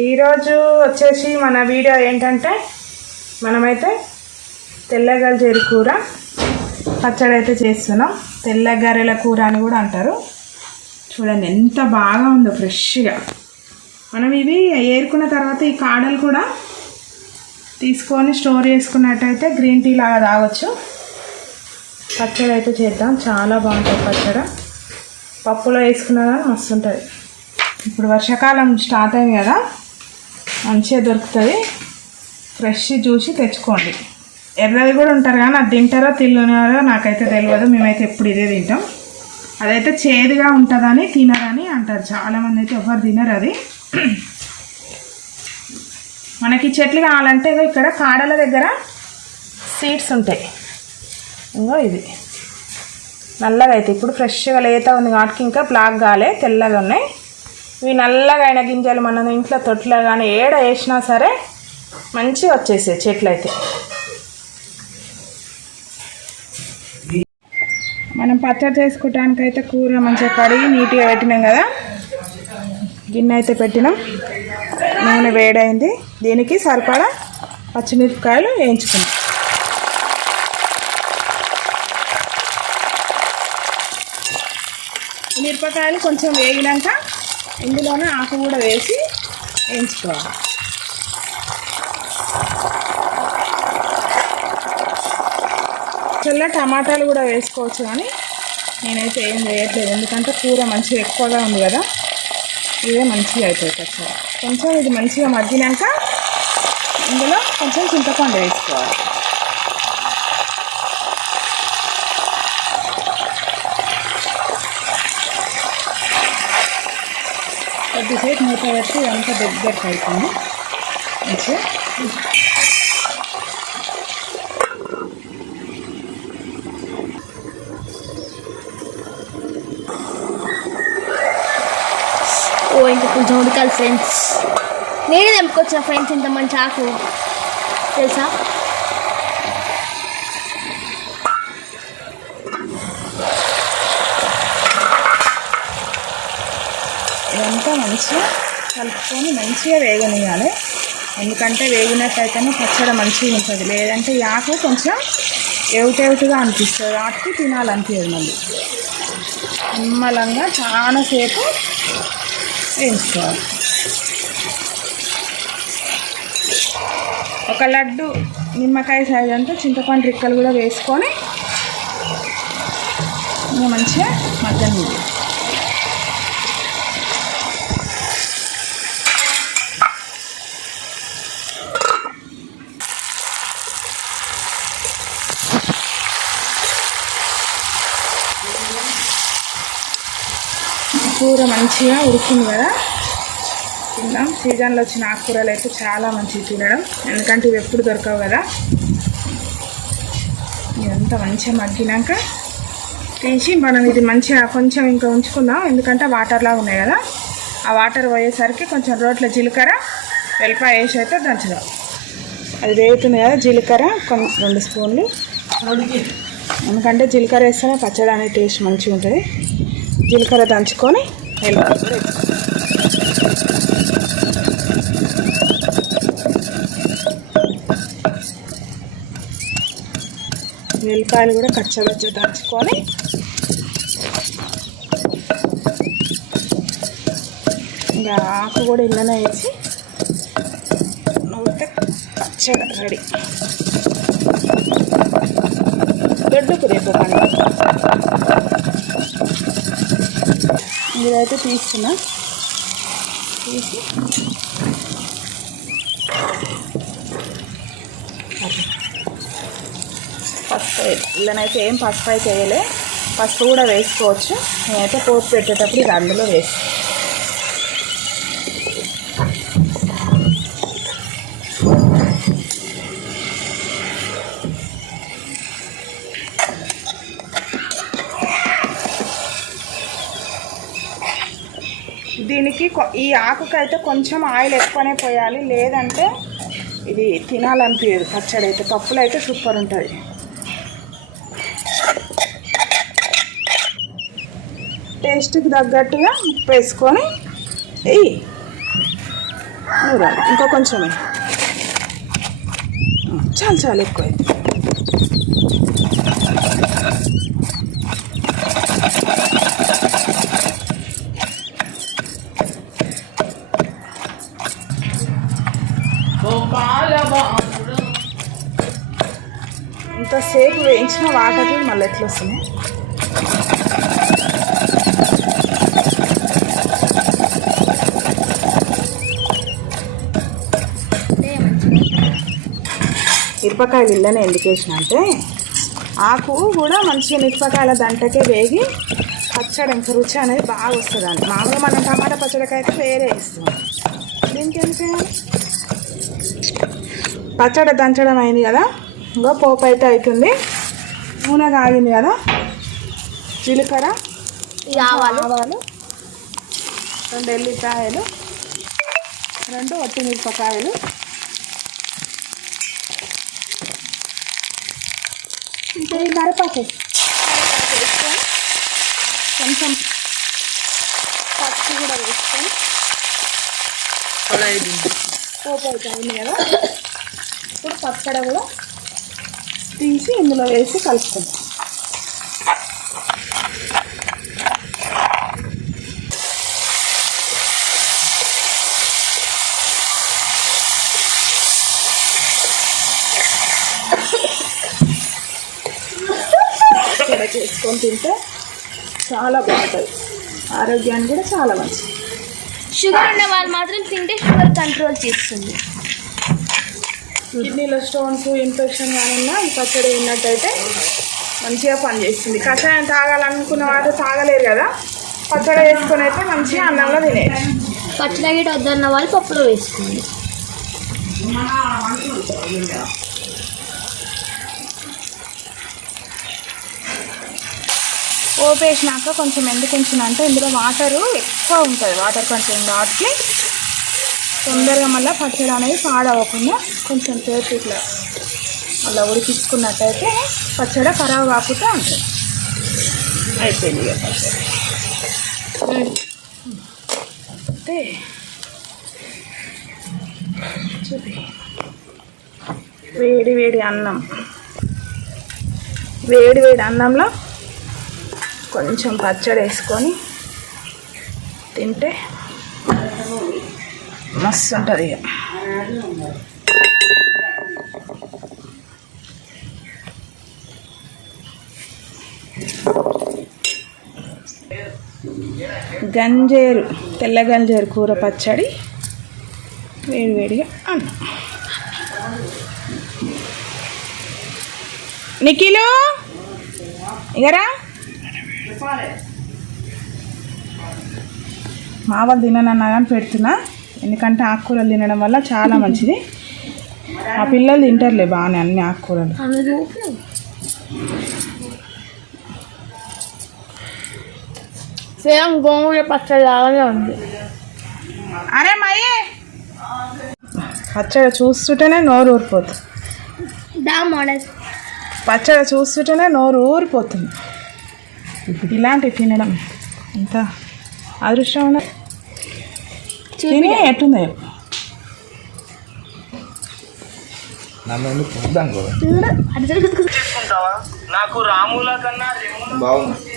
ఈరోజు వచ్చేసి మన వీడియో ఏంటంటే మనమైతే తెల్లగల్జేరు కూర పచ్చడి అయితే చేస్తున్నాం. తెల్లగర్రెల కూర అని కూడా అంటారు. చూడండి ఎంత బాగా ఉందో ఫ్రెష్గా. మనం ఇవి ఏరుకున్న తర్వాత ఈ కాడలు కూడా తీసుకొని స్టోర్ చేసుకున్నట్టయితే గ్రీన్ టీ లాగా తాగొచ్చు. పచ్చడి అయితే చేద్దాం. చాలా బాగుంటుంది పచ్చడి. పప్పులో వేసుకున్నా కానీ మస్తు ఉంటుంది. ఇప్పుడు వర్షాకాలం స్టార్ట్ అయింది కదా, మంచిగా దొరుకుతుంది. ఫ్రెష్ చూసి తెచ్చుకోండి. ఎర్రది కూడా ఉంటారు కానీ అది తింటారో తిన్నారో నాకైతే తెలియదు. మేమైతే ఎప్పుడు ఇదే తింటాం. అదైతే చేదుగా ఉంటుందని తినరని అంటారు చాలామంది. అయితే ఎవరు తినరు అది. మనకి చెట్లు కావాలంటే ఇక్కడ కాడల దగ్గర సీడ్స్ ఉంటాయి. ఇంకో ఇది నల్లగా అయితే ఇప్పుడు ఫ్రెష్గా లేత ఉంది కాబట్టి ఇంకా బ్లాక్ కాలే, తెల్లగా ఉన్నాయి. ఇవి నల్లగా అయిన గింజలు మన ఇంట్లో తొట్లో కానీ ఏడ వేసినా సరే మంచిగా వచ్చేసాయి చెట్లు అయితే. మనం పచ్చడి చేసుకోవటానికైతే కూర మంచిగా కడిగి నీట్గా పెట్టినాం కదా. గిన్నె అయితే పెట్టినాం. నూనె వేడైంది. దీనికి సరిపడా పచ్చిమిరపకాయలు వేయించుకున్నాం. మిరపకాయలు కొంచెం వేగినాక ఇందులోనే ఆకు కూడా వేసి వేయించుకోవాలి. చల్ల టమాటాలు కూడా వేసుకోవచ్చు కానీ నేనైతే ఏం వేయట్లేదు. ఎందుకంటే కూర మంచిగా ఎక్కువగా ఉంది కదా, ఇదే మంచిగా అవుతుంది పచ్చడి. కొంచెం ఇది మంచిగా మగ్గినాక ఇందులో కొంచెం చింతపండు వేసుకోవాలి. కొద్దిసేపు మూత పెట్టి అంతా దగ్గరకు అవుతుంది మంచిగా. ఇంకా కొంచెం ఉడకాలి ఫ్రెండ్స్. నేనే తెంపుకొచ్చిన ఫ్రెండ్స్ ఇంత మంచి ఆకు తెలుసా. ఇదంతా మంచిగా కలుపుకొని మంచిగా వేగనియాలి. ఎందుకంటే వేగినట్టయితేనే పచ్చడి మంచిగా ఉంటుంది. లేదంటే ఈ ఆకు కొంచెం ఎవుటెవుటుగా అనిపిస్తుంది, వాటికి తినాలనిపించదు. మళ్ళీ నిమ్మలంగా చాలాసేపు వేయించుకోవాలి. ఒక లడ్డు నిమ్మకాయ సైజు అంతా చింతపండు రిక్కలు కూడా వేసుకొని ఇంకా మంచిగా మగ్గనివ్వాలి. కూర మంచిగా ఉడికింది కదా, తిన్నాం. సీజన్లో వచ్చిన ఆకుకూరలు అయితే చాలా మంచిగా తినడం, ఎందుకంటే ఇవి ఎప్పుడు దొరకవు కదా. ఇదంతా మంచిగా మగ్గినాక తీసి మనం ఇది మంచిగా కొంచెం ఇంకా ఉంచుకుందాం. ఎందుకంటే వాటర్లా ఉన్నాయి కదా, ఆ వాటర్ పోయేసరికి కొంచెం రోట్లో జీలకర్ర వెల్లిపాయ వేసి అయితే దంచుదాం. అది వేగుతుంది కదా, జీలకర్ర 2 స్పూన్లు. ఎందుకంటే జీలకర్ర వేస్తేనే పచ్చడి అనే టేస్ట్ మంచిగా ఉంటుంది. జీలకర్ర దంచుకొని వెల్లిపాయలు కూడా కచ్చబచ్చ దంచుకొని ఇంకా ఆకు కూడా ఇళ్ళనే వేసి నవ్వుతే పచ్చడి రెడీ. దొడ్డుకు రేపు పండు ఇదైతే తీసుకున్నా. తీసి పసుపు ఇళ్ళనైతే ఏం పసుపు అయితే వేయలే, పసుపు కూడా వేసుకోవచ్చు. నేనైతే పోపు పెట్టేటప్పుడు ఇది అందులో వేసి దీనికి ఈ ఆకుకైతే కొంచెం ఆయిల్ ఎక్కువనే పోయాలి, లేదంటే ఇది తినాలనిపించదు పచ్చడి అయితే. పప్పులు అయితే సూపర్ ఉంటుంది. టేస్ట్కి తగ్గట్టుగా ఉప్పు వేసుకొని నూరాలి. ఇంకో కొంచెమే, చాలు చాలు, ఎక్కువ అయింది. ఇంతసేపు వేయించిన వాటర్ మళ్ళీ ఎట్లా వస్తున్నాయి. మిరపకాయలు ఇళ్ళనే ఎందుకు వేసిన అంటే ఆకు కూడా మంచిగా మిరపకాయల దంటకే వేగి పచ్చడి ఇంకా రుచి అనేది బాగా వస్తుంది అండి. మామూలుగా మనం టమాటా పచ్చడికి అయితే వేరే వేస్తాం. దీనికి ఎందుకు పచ్చడి దంచడం అయింది కదా, ఇంకా పోపు అయితే అవుతుంది. నూనె కాగింది కదా, జీలకర్ర, ఆవాలు, 2 ఎల్లిపాయలు, 2 ఒట్టిమిరపకాయలు, ఇంకా ఈ కరివేపాకు వేసుకొని కొంచెం పచ్చి కూడా వేసుకొని పోపు అయితే అయింది కదా. ఇప్పుడు పచ్చడి కూడా తీసి ఇందులో వేసి కలుపుకుందాం. పచ్చడి చేసుకొని తింటే చాలా బాగుంటుంది, ఆరోగ్యానికి కూడా చాలా మంచిది. షుగర్ ఉన్న వాళ్ళు మాత్రం తింటే షుగర్ కంట్రోల్ చేస్తుంది. కిడ్నీలో స్టోన్స్, ఇన్ఫెక్షన్ కానీ ఉన్నా ఈ పచ్చడి తిన్నట్టయితే మంచిగా పనిచేస్తుంది. కషాయం తాగాలనుకున్న వాళ్ళు తాగలేరు కదా, పచ్చడి వేసుకొని అయితే మంచిగా అన్నంలో తినేది. పచ్చడి గిట్ట వద్దన్న వాళ్ళు పప్పులో వేసుకోండి. పోపు వేసినాక కొంచెం ఎందుకు ఉంచిన అంటే ఇందులో వాటరు ఎక్కువ ఉంటుంది. వాటర్ కొంచెం వాటికి తొందరగా మళ్ళీ పచ్చడి అనేది పాడవకుండా కొంచెం సేపు ఇట్లా అలా ఉడికించుకున్నట్టయితే పచ్చడి ఖరాబ్ కాకుండా ఉంటుంది. అయిపోయింది ఇక పచ్చడి. అంటే చూపి వేడి వేడి అన్నం, వేడి వేడి అన్నంలో కొంచెం పచ్చడి వేసుకొని తింటే మస్తు ఉంటుంది. ఇక గంజేరు, తెల్ల గంజేరు కూర పచ్చడి వేడివేడిగా అన్నం. నిఖిలు ఇగరా, మా వాళ్ళు తిననన్నా కానీ పెడుతున్నా, ఎందుకంటే ఆకుకూరలు తినడం వల్ల చాలా మంచిది. మా పిల్లలు తింటారులే బాగానే అన్ని ఆకుకూరలు. సేమ్ గోంగూర పచ్చడి లాగానే ఉంది. అరే మయ్యే, పచ్చడి చూస్తుంటేనే నోరు ఊరిపోతుంది. పచ్చడి చూస్తుంటేనే నోరు ఊరిపోతుంది. ఇలాంటివి తినడం ఎంత అదృష్టం ఉన్నది. తిని ఎట్టుందో నాకు రాముల కన్నా బాగుంది.